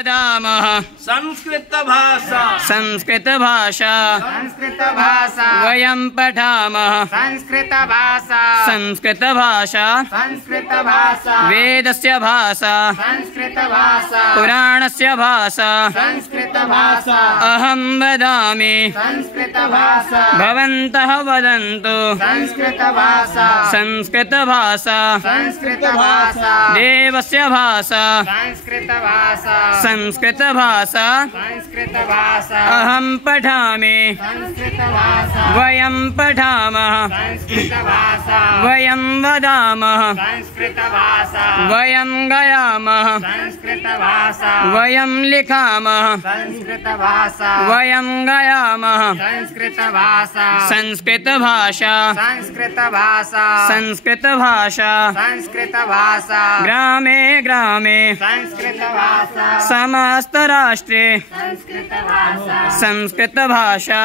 वदामः संस्कृत भाषा वयं पठामः संस्कृत भाषा वेदस्य भाषा पुराणस्य भाषा अहं वदामि भवन्तः वदन्तु संस्कृत भाषा देवस्य भाषा संस्कृत भाषा अहं पठामि वयं पठामः वयं वदामः वयं गायामः वयं लिखामः वयं गायामः संस्कृत भाषा ग्रामे ग्रामे समस्त राष्ट्रे संस्कृत भाषा